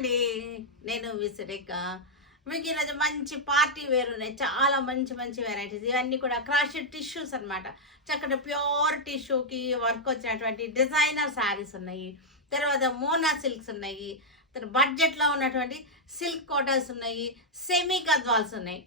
అండి. నేను విసురేఖ. మీకు ఈరోజు మంచి పార్టీ వేర్ ఉన్నాయి. చాలా మంచి మంచి వెరైటీస్. ఇవన్నీ కూడా క్రాష్ టిష్యూస్ అనమాట. చక్కటి ప్యూర్ టిష్యూకి వర్క్ వచ్చినటువంటి డిజైనర్ శారీస్ ఉన్నాయి. తర్వాత మోనా సిల్క్స్ ఉన్నాయి. తర్వాత బడ్జెట్లో ఉన్నటువంటి సిల్క్ కోటర్స్ ఉన్నాయి. సెమీ గద్వాల్స్ ఉన్నాయి.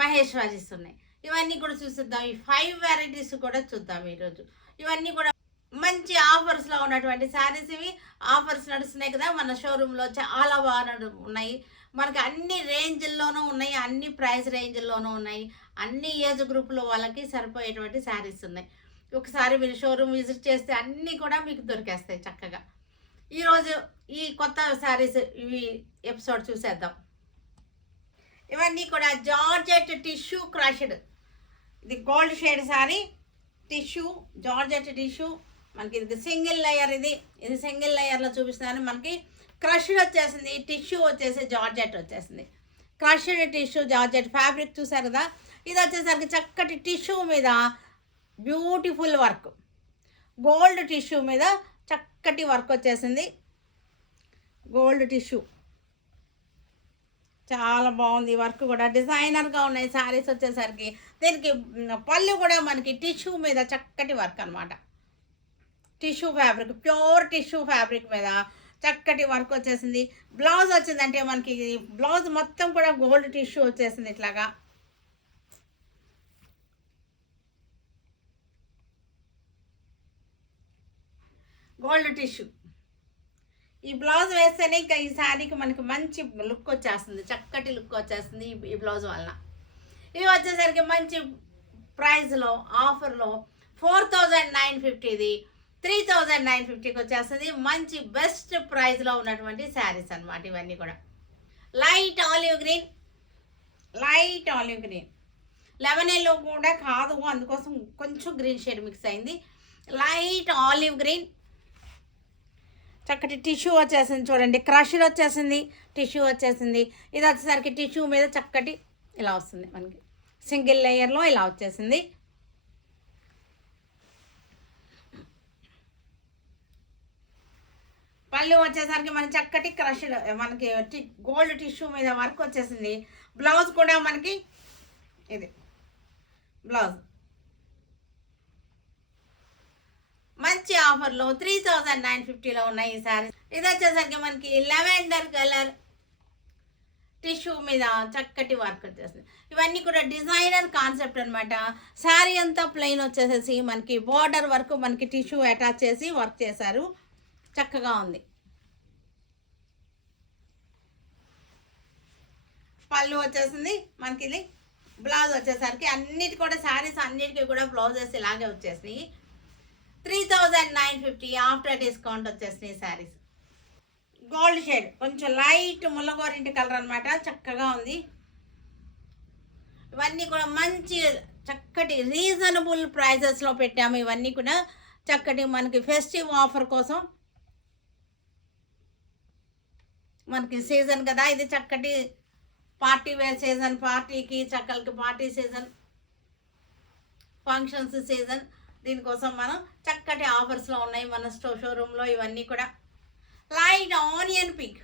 మహేశ్వరీస్ ఉన్నాయి. ఇవన్నీ కూడా చూసిద్దాం. ఈ 5 వెరైటీస్ కూడా చూద్దాం ఈరోజు. ఇవన్నీ కూడా మంచి ఆఫర్స్లో ఉన్నటువంటి శారీస్. ఇవి ఆఫర్స్ నడుస్తున్నాయి కదా మన షోరూంలో. చాలా బాగా ఉన్నాయి. మనకి అన్ని రేంజ్ల్లోనూ ఉన్నాయి, అన్ని ప్రైస్ రేంజ్ల్లోనూ ఉన్నాయి, అన్ని ఏజ్ గ్రూప్లో వాళ్ళకి సరిపోయేటువంటి శారీస్ ఉన్నాయి. ఒకసారి మీరు షోరూమ్ విజిట్ చేస్తే అన్నీ కూడా మీకు దొరికేస్తాయి చక్కగా. ఈరోజు ఈ కొత్త శారీస్ ఇవి ఎపిసోడ్ చూసేద్దాం. ఇవన్నీ కూడా జార్జెట్ టిష్యూ క్రష్డ్. ఇది gold shade sari, tissue, georgette tissue. మనకి ఇది సింగిల్ లేయర్. ఇది సింగిల్ లేయర్లో చూపిస్తున్నాను. మనకి క్రష్డ్ వచ్చేసింది, టిష్యూ వచ్చేసి జార్జెట్ వచ్చేసింది. క్రష్డ్ టిష్యూ జార్జెట్ ఫ్యాబ్రిక్ చూసారు కదా. ఇది వచ్చేసరికి చక్కటి టిష్యూ మీద బ్యూటిఫుల్ వర్క్, గోల్డ్ టిష్యూ మీద చక్కటి వర్క్ వచ్చేసింది. గోల్డ్ టిష్యూ చాలా బాగుంది. వర్క్ కూడా డిజైనర్గా ఉన్నాయి శారీస్ వచ్చేసరికి. దీనికి పళ్ళు కూడా మనకి టిష్యూ మీద చక్కటి వర్క్ అనమాట. Tissue fabric, pure tissue fabric మీద చక్కటి వర్క్ వచ్చేసింది. బ్లౌజ్ వచ్చిందంటే మనకి బ్లౌజ్ మొత్తం కూడా గోల్డ్ టిష్యూ వచ్చేసింది. ఇట్లాగా గోల్డ్ టిష్యూ. ఈ బ్లౌజ్ వేస్తేనే ఇంకా ఈ శారీకి మనకి మంచి లుక్ వచ్చేస్తుంది, చక్కటి లుక్ వచ్చేస్తుంది ఈ బ్లౌజ్ వలన. ఇవి వచ్చేసరికి మంచి ప్రైస్లో ఆఫర్లో 4950, ఇది 3950కి వచ్చేస్తుంది. మంచి బెస్ట్ ప్రైస్లో ఉన్నటువంటి శారీస్ అనమాట ఇవన్నీ కూడా. Light olive green, light olive green, lemon yellow కూడా కాదు, అందుకోసం కొంచెం గ్రీన్ షేడ్ మిక్స్ అయింది. లైట్ ఆలివ్ గ్రీన్, చక్కటి టిష్యూ వచ్చేసింది. చూడండి, క్రష్డ్ వచ్చేసింది, టిష్యూ వచ్చేసింది. ఇది వచ్చేసరికి టిష్యూ మీద చక్కటి ఇలా వస్తుంది. మనకి సింగిల్ లేయర్లో ఇలా వచ్చేసింది. పళ్ళు వచ్చేసరికి మన చక్కటి క్రష్డ్ మనకి గోల్డ్ టిష్యూ మీద వర్క్ వచ్చేసింది. బ్లౌజ్ కూడా మనకి ఇది బ్లౌజ్ మంచి ఆఫర్లో 3950లో ఉన్నాయి ఈ శారీ. ఇది వచ్చేసరికి మనకి లెవెండర్ కలర్ టిష్యూ మీద చక్కటి వర్క్ వచ్చేసింది. ఇవన్నీ కూడా డిజైనర్ కాన్సెప్ట్ అనమాట. శారీ అంతా ప్లెయిన్ వచ్చేసేసి మనకి బార్డర్ వర్క్, మనకి టిష్యూ అటాచ్ చేసి వర్క్ చేశారు. చక్కగా ఉంది. పళ్ళు వచ్చేసింది మనకి. ఇది బ్లౌజ్ వచ్చేసరికి అన్నిటి కూడా శారీస్ అన్నిటికీ కూడా బ్లౌజెస్ ఇలాగే వచ్చేసినాయి. 3950 ఆఫ్టర్ డిస్కౌంట్ వచ్చేసినాయి శారీస్. గోల్డ్ షేడ్, కొంచెం లైట్ ముల్లగోరింటి కలర్ అనమాట. చక్కగా ఉంది. ఇవన్నీ కూడా మంచి చక్కటి రీజనబుల్ ప్రైజెస్లో పెట్టాము. ఇవన్నీ కూడా చక్కటి మనకి ఫెస్టివ్ ఆఫర్ కోసం. మనకి సీజన్ కదా ఇది, చక్కటి పార్టీ వేర్ సీజన్, పార్టీకి చక్కలకి పార్టీ సీజన్, ఫంక్షన్స్ సీజన్. దీనికోసం మనం చక్కటి ఆఫర్స్లో ఉన్నాయి మన షోరూంలో. ఇవన్నీ కూడా light onion pink,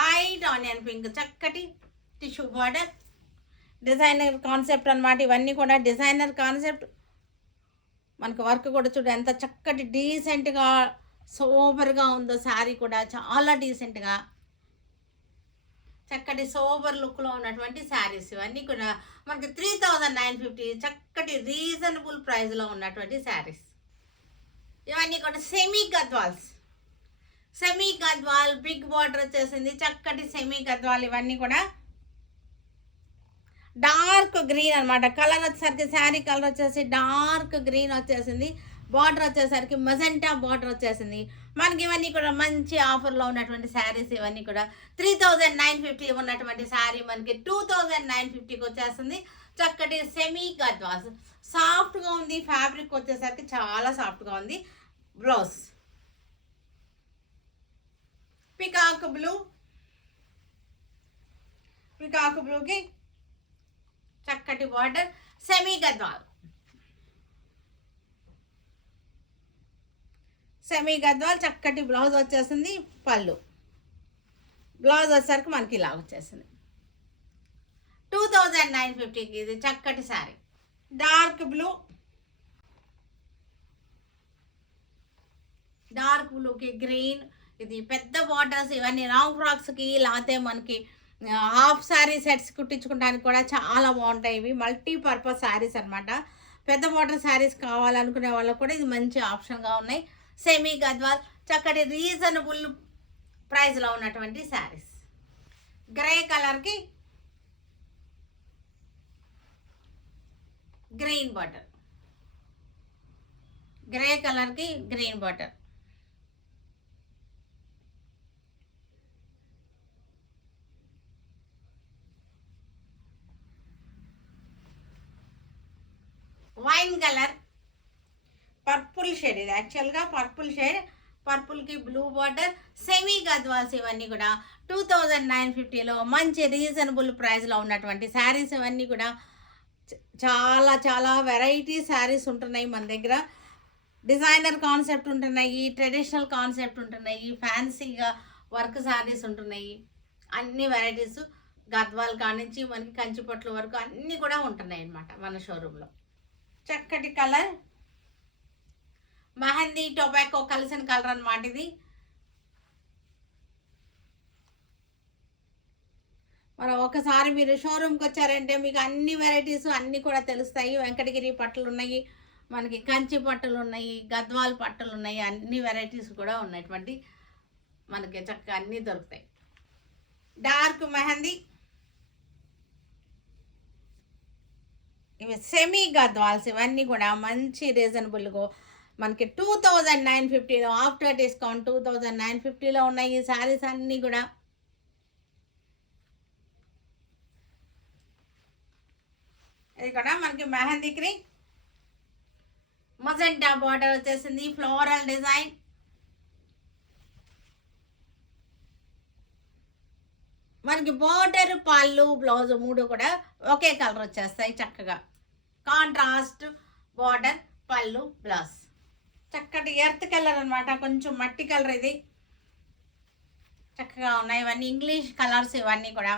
light onion pink, చక్కటి టిష్యూ బార్డర్, డిజైనర్ కాన్సెప్ట్ అనమాట. ఇవన్నీ కూడా డిజైనర్ కాన్సెప్ట్. మనకు వర్క్ కూడా చూడ ఎంత చక్కటి డీసెంట్గా సోబర్గా ఉందో శారీ కూడా. చాలా డీసెంట్గా చక్కటి సోబర్ లుక్లో ఉన్నటువంటి శారీస్. ఇవన్నీ కూడా మనకి 3950 చక్కటి రీజనబుల్ ప్రైస్లో ఉన్నటువంటి శారీస్. ఇవన్నీ కూడా semi Gadwals, semi Gadwal big border వచ్చేసింది. చక్కటి సెమీ గద్వాల్. ఇవన్నీ కూడా డార్క్ గ్రీన్ అనమాట. కలర్ వచ్చేసరికి శారీ కలర్ వచ్చేసి డార్క్ గ్రీన్ వచ్చేసింది. బార్డర్ వచ్చేసరికి మజెంటా బార్డర్ వచ్చేసింది. మనకి ఇవన్నీ కూడా మంచి ఆఫర్లో ఉన్నటువంటి శారీస్. ఇవన్నీ కూడా 3950 ఉన్నటువంటి శారీ మనకి 2950కి వచ్చేస్తుంది. చక్కటి సెమీ గద్వాల్స్, సాఫ్ట్గా ఉంది. ఫ్యాబ్రిక్ వచ్చేసరికి చాలా సాఫ్ట్గా ఉంది. బ్లౌజ్ పికాక్ బ్లూ, పికాక్ బ్లూకి చక్కటి border, semi Gadwal, semi Gadwal చక్కటి బ్లౌజ్ వచ్చేసింది. పళ్ళు బ్లౌజ్ వచ్చేసరికి మనకి ఇలా వచ్చేసింది. 2950కి ఇది చక్కటి శారీ. డార్క్ బ్లూకి గ్రీన్, ఇది పెద్ద బార్డర్స్, ఇవన్నీ లాంగ్ ఫ్రాక్స్కి లేకపోతే మనకి హాఫ్ శారీ సెట్స్ కుట్టించుకోవడానికి కూడా చాలా బాగుంటాయి. ఇవి మల్టీపర్పస్ శారీస్ అనమాట. పెద్ద బార్డర్ శారీస్ కావాలనుకునే వాళ్ళకు కూడా ఇది మంచి ఆప్షన్గా ఉన్నాయి. సెమీ గద్వాల్ చక్కటి రీజనబుల్ ప్రైస్లో ఉన్నటువంటి శారీస్. గ్రే కలర్కి గ్రీన్ బార్డర్, గ్రే కలర్కి green border. Wine colour, purple shade, ఇది యాక్చువల్గా పర్పుల్ షేడ్, పర్పుల్కి బ్లూ బార్డర్, సెమీ గద్వాల్స్. ఇవన్నీ కూడా 2950లో మంచి రీజనబుల్ ప్రైస్లో ఉన్నటువంటి శారీస్. ఇవన్నీ కూడా చాలా చాలా వెరైటీ శారీస్ ఉంటున్నాయి మన దగ్గర. డిజైనర్ కాన్సెప్ట్ ఉంటున్నాయి, ట్రెడిషనల్ కాన్సెప్ట్ ఉంటున్నాయి, ఫ్యాన్సీగా వర్క్ శారీస్ ఉంటున్నాయి. అన్ని వెరైటీస్ గద్వాల్ కానించి మనకి కంచిపట్ల వరకు అన్నీ కూడా ఉంటున్నాయి అన్నమాట మన షోరూంలో. చక్కటి కలర్ మెహందీ టొబాకో కలిసిన కలర్ అన్నమాట ఇది. మనం ఒకసారి మీరు షోరూమ్కి వచ్చారంటే మీకు అన్ని వెరైటీస్ అన్నీ కూడా తెలుస్తాయి. వెంకటగిరి పట్టులు ఉన్నాయి, మనకి కంచి పట్టులు ఉన్నాయి, గద్వాల్ పట్టులు ఉన్నాయి, అన్ని వెరైటీస్ కూడా ఉన్నటువంటి మనకి చక్కగా అన్నీ దొరుకుతాయి. డార్క్ మెహందీ, ఇవి సెమీ గద్వాల్స్. ఇవన్నీ కూడా మంచి రీజనబుల్గా మనకి 2950లో ఆఫ్టర్ డిస్కౌంట్ 2950లో ఉన్నాయి ఈ శారీస్ అన్నీ కూడా. ఇది కూడా మనకి మెహందీకి మజెంటా బార్డర్ వచ్చేసింది, ఫ్లోరల్ డిజైన్. మనకి బార్డర్, పళ్ళు, బ్లౌజ్ మూడు కూడా ఒకే కలర్ వచ్చేస్తాయి చక్కగా. కాంట్రాస్ట్ బార్డర్, పళ్ళు, బ్లౌజ్. చక్కటి ఎర్త్ కలర్ అనమాట, కొంచెం మట్టి కలర్. ఇది చక్కగా ఉన్నాయి. ఇవన్నీ ఇంగ్లీష్ కలర్స్. ఇవన్నీ కూడా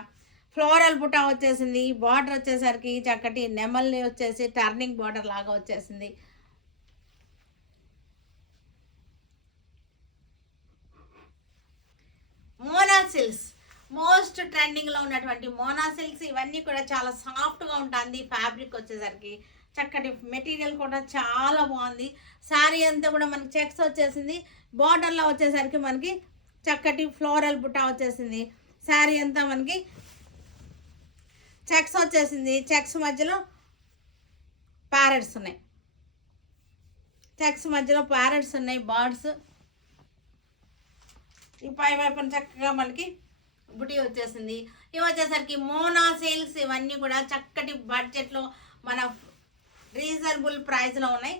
ఫ్లోరల్ బుటా వచ్చేసింది. బార్డర్ వచ్చేసరికి చక్కటి నెమల్ని వచ్చేసి టర్నింగ్ బార్డర్ లాగా వచ్చేసింది. మోనా సిల్క్స్, మోస్ట్ ట్రెండింగ్లో ఉన్నటువంటి మోనా సిల్క్స్. ఇవన్నీ కూడా చాలా సాఫ్ట్గా ఉంటుంది ఫ్యాబ్రిక్ వచ్చేసరికి. చక్కటి మెటీరియల్ కూడా చాలా బాగుంది. శారీ అంతా కూడా మనకి చెక్స్ వచ్చేసింది. బార్డర్లో వచ్చేసరికి మనకి చక్కటి ఫ్లోరల్ బుటా వచ్చేసింది. శారీ అంతా మనకి చెక్స్ వచ్చేసింది. చెక్స్ మధ్యలో ప్యారెట్స్ ఉన్నాయి, చెక్స్ మధ్యలో ప్యారెట్స్ ఉన్నాయి, బర్డ్స్. ఈ పై వైపున చక్కగా మనకి బుటీ వచ్చేసింది. ఇవి వచ్చేసరికి మోనా సేల్స్. ఇవన్నీ కూడా చక్కటి బడ్జెట్లో మన రీజనబుల్ ప్రైస్లో ఉన్నాయి.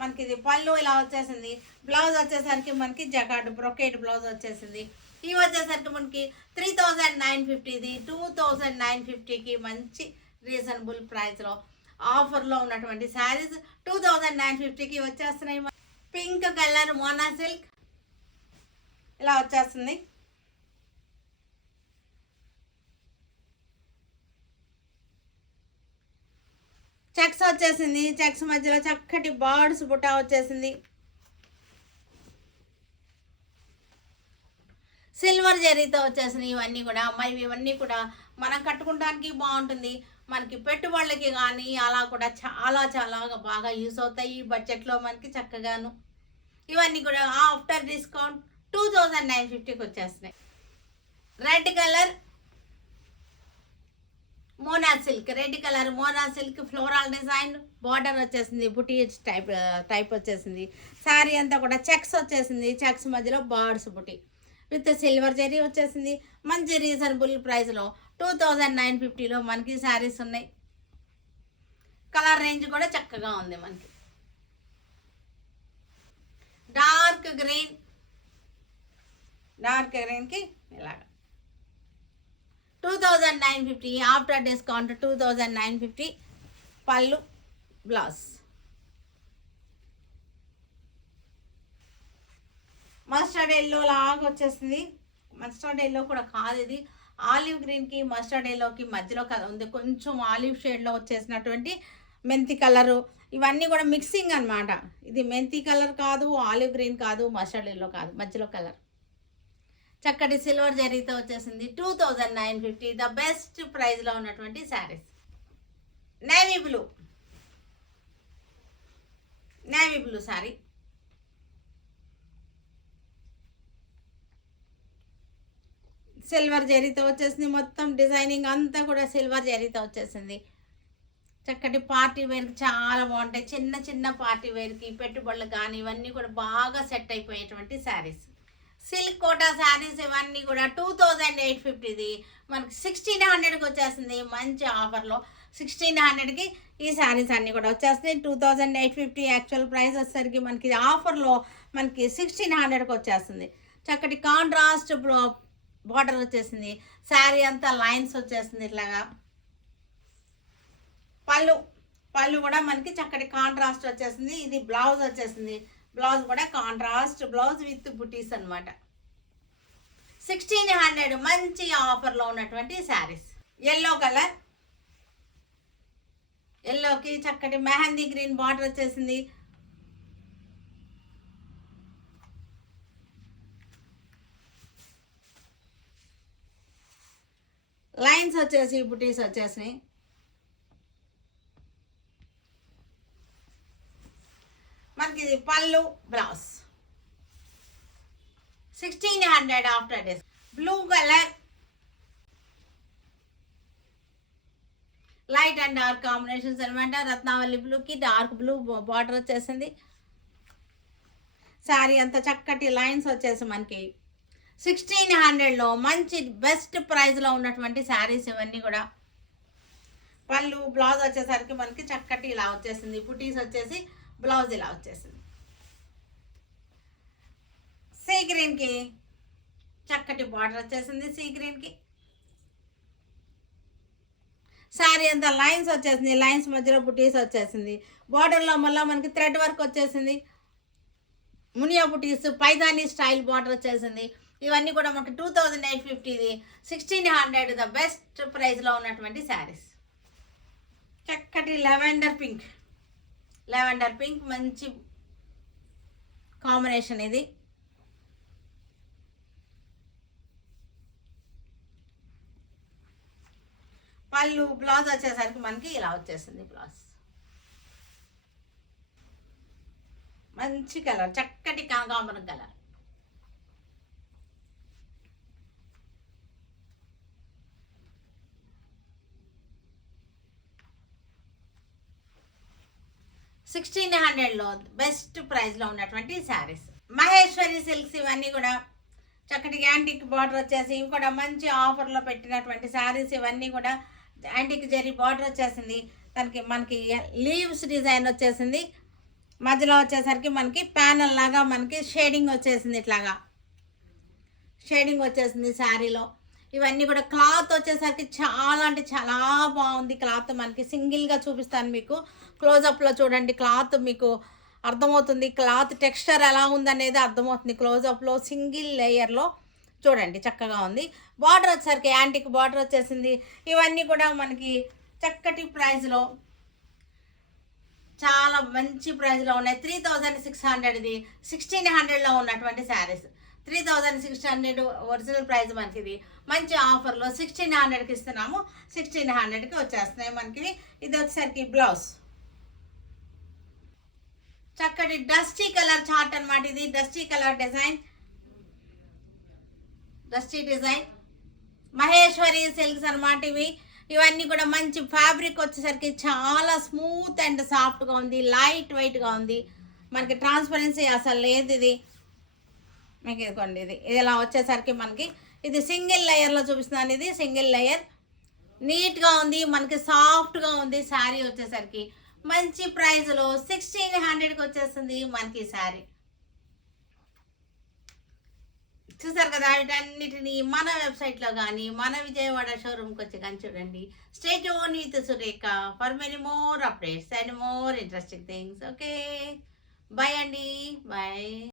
మనకి ఇది పళ్ళు ఇలా వచ్చేసింది. బ్లౌజ్ వచ్చేసరికి మనకి జకార్డ్ బ్రొకేట్ బ్లౌజ్ వచ్చేసింది. ఇవి వచ్చేసరికి మనకి 3950. ఇది 2950కి మంచి రీజనబుల్ ప్రైస్లో ఆఫర్లో ఉన్నటువంటి శారీస్ 2950కి వచ్చేస్తున్నాయి. పింక్ కలర్ మోనా సిల్క్ ఇలా వచ్చేస్తుంది. చెక్స్ వచ్చేసింది. చెక్స్ మధ్యలో చక్కటి బర్డ్స్ బుటా వచ్చేసింది. సిల్వర్ జరీతో వచ్చేసింది ఇవన్నీ కూడా. మరి ఇవన్నీ కూడా మనం కట్టుకోవడానికి బాగుంటుంది. మనకి పెట్టుబడులకి కానీ అలా కూడా చాలా చాలా బాగా యూస్ అవుతాయి ఈ బడ్జెట్లో మనకి చక్కగాను. ఇవన్నీ కూడా ఆఫ్టర్ డిస్కౌంట్ 2950కి వచ్చేస్తున్నాయి. Red colour Mona silk, red colour Mona silk floral design. Border వచ్చేసింది, బుటీ టైప్ వచ్చేసింది. శారీ అంతా కూడా చెక్స్ వచ్చేసింది. చెక్స్ మధ్యలో birds buti with silver zari వచ్చేసింది. మంచి రీజనబుల్ ప్రైస్లో 2950లో మనకి శారీస్ ఉన్నాయి. కలర్ రేంజ్ కూడా చక్కగా ఉంది మనకి. డార్క్ గ్రీన్కి ఇలాగా 2950 ఆఫ్టర్ డిస్కౌంట్ 2950. పళ్ళు, బ్లౌజ్. మస్టర్డ్ ఎల్లో లాగా వచ్చేసింది. మస్టర్డ్ ఎల్లో కూడా కాదు, ఇది ఆలివ్ గ్రీన్కి మస్టర్డ్ ఎల్లోకి మధ్యలో ఉంది, కొంచెం ఆలివ్ షేడ్లో వచ్చేసినటువంటి మెంతి కలరు. ఇవన్నీ కూడా మిక్సింగ్ అనమాట. ఇది మెంతి కలర్ కాదు, ఆలివ్ గ్రీన్ కాదు, మస్టర్డ్ ఎల్లో కాదు, మధ్యలో కలర్. చక్కటి సిల్వర్ జరీతో వచ్చేసింది. 2950 ద బెస్ట్ ప్రైస్లో ఉన్నటువంటి saris. Navy blue sari, silver జరీతో వచ్చేసింది. మొత్తం డిజైనింగ్ అంతా కూడా సిల్వర్ జరీతో వచ్చేసింది. చక్కటి పార్టీ వేర్కి చాలా బాగుంటాయి. చిన్న చిన్న పార్టీ వేర్కి, పెట్టుబడులు కానీ ఇవన్నీ కూడా బాగా సెట్ అయిపోయేటువంటి శారీస్. సిల్క్ కోటా శారీస్ ఇవన్నీ కూడా 2850ది మనకి 1600కి వచ్చేస్తుంది. మంచి ఆఫర్లో 1600కి ఈ శారీస్ అన్నీ కూడా వచ్చేస్తాయి. 2850 యాక్చువల్ ప్రైస్ వచ్చేసరికి మనకి ఆఫర్లో మనకి 1600కి వచ్చేస్తుంది. చక్కటి కాంట్రాస్ట్ బార్డర్ వచ్చేసింది. శారీ అంతా లైన్స్ వచ్చేసింది ఇట్లాగా. పళ్ళు కూడా మనకి చక్కటి కాంట్రాస్ట్ వచ్చేసింది. ఇది బ్లౌజ్ వచ్చేసింది. బ్లౌజ్ కూడా కాంట్రాస్ట్ బ్లౌజ్ విత్ బుటీస్ అనమాట. 1600 మంచి ఆఫర్లో ఉన్నటువంటి శారీస్. ఎల్లో కలర్, ఎల్లోకి చక్కటి మెహందీ గ్రీన్ బార్డర్ వచ్చేసింది. లైన్స్ వచ్చేసి బుటీస్ వచ్చేసినాయి. మనకి ఇది పళ్ళు, blouse 1600 after discount. Blue colour, light and dark combinations అనమాట. రత్నావళి బ్లూకి డార్క్ బ్లూ బార్డర్ వచ్చేసింది. శారీ అంతా చక్కటి లైన్స్ వచ్చేసి మనకి 1600లో మంచి బెస్ట్ ప్రైస్లో ఉన్నటువంటి శారీస్ ఇవన్నీ కూడా. పళ్ళు, బ్లౌజ్ వచ్చేసరికి మనకి చక్కటి ఇలా వచ్చేసింది. బుటీస్ వచ్చేసి బ్లౌజ్ ఇలా వచ్చేసింది. సీ గ్రీన్కి చక్కటి బార్డర్ వచ్చేసింది. సీ గ్రీన్కి శారీ అంతా లైన్స్ వచ్చేసింది. లైన్స్ మధ్యలో బుటీస్ వచ్చేసింది. బార్డర్లో మళ్ళీ మనకి థ్రెడ్ వర్క్ వచ్చేసింది. మునియా బుటీస్, పైదాని స్టైల్ బార్డర్ వచ్చేసింది. ఇవన్నీ కూడా మనకి 2850ది 1600 ద బెస్ట్ ప్రైస్లో ఉన్నటువంటి శారీస్. చక్కటి లెవెండర్ పింక్ మంచి కాంబినేషన్ ఇది. పళ్ళు, బ్లౌజ్ వచ్చేసరికి మనకి ఇలా వచ్చేసింది. బ్లౌజ్ మంచి కలర్, చక్కటి కనకాంబరం కలర్. $1600లో బెస్ట్ ప్రైస్లో ఉన్నటువంటి శారీస్. మహేశ్వరి సిల్క్స్ ఇవన్నీ కూడా చక్కటి యాంటిక్ బార్డర్ వచ్చేసి ఇవి కూడా మంచి ఆఫర్లో పెట్టినటువంటి శారీస్. ఇవన్నీ కూడా యాంటిక్ జరీ బార్డర్ వచ్చేసింది. దానికి మనకి లీవ్స్ డిజైన్ వచ్చేసింది. మధ్యలో వచ్చేసరికి మనకి ప్యానల్ లాగా మనకి షేడింగ్ వచ్చేసింది. ఇట్లాగా షేడింగ్ వచ్చేసింది శారీలో. ఇవన్నీ కూడా క్లాత్ వచ్చేసరికి చాలా అంటే చాలా బాగుంది. క్లాత్ మనకి సింగిల్గా చూపిస్తాను మీకు. క్లోజప్లో చూడండి, క్లాత్ మీకు అర్థమవుతుంది. క్లాత్ టెక్స్చర్ ఎలా ఉందనేది అర్థమవుతుంది. క్లోజప్లో సింగిల్ లేయర్లో చూడండి చక్కగా ఉంది. బార్డర్ వచ్చేసరికి యాంటిక్ బార్డర్ వచ్చేసింది. ఇవన్నీ కూడా మనకి చక్కటి ప్రైస్లో చాలా మంచి ప్రైస్లో ఉన్నాయి. 3600ది 1600లో ఉన్నటువంటి శారీస్. 3600 ఒరిజినల్ ప్రైస్ మనకి ఇది మంచి ఆఫర్లో 1600కి ఇస్తున్నాము. 1600కి వచ్చేస్తున్నాయి మనకి. ఇది వచ్చేసరికి బ్లౌజ్ చక్కటి డస్టీ కలర్ చార్ట్ అనమాట. ఇది dusty colour design, dusty design Maheshwari silks అనమాట ఇవి. ఇవన్నీ కూడా మంచి ఫ్యాబ్రిక్ వచ్చేసరికి చాలా స్మూత్ అండ్ సాఫ్ట్గా ఉంది. లైట్ వెయిట్గా ఉంది. మనకి ట్రాన్స్పరెన్సీ అసలు లేదు. ఇది మీకు ఇదిగోండి, ఇది ఇలా వచ్చేసరికి మనకి ఇది సింగిల్ లేయర్లో చూపిస్తున్నాను. ఇది సింగిల్ లేయర్, నీట్గా ఉంది, మనకి సాఫ్ట్గా ఉంది. శారీ వచ్చేసరికి మంచి ప్రైస్లో 1600కి వచ్చేస్తుంది మనకి శారీ. చూసారు కదా, వీటన్నిటిని మన వెబ్సైట్లో కానీ మన విజయవాడ షోరూమ్కి వచ్చి కానీ చూడండి. Stay tune with Surekha for many more updates and more interesting things. Okay, bye అండి, బాయ్.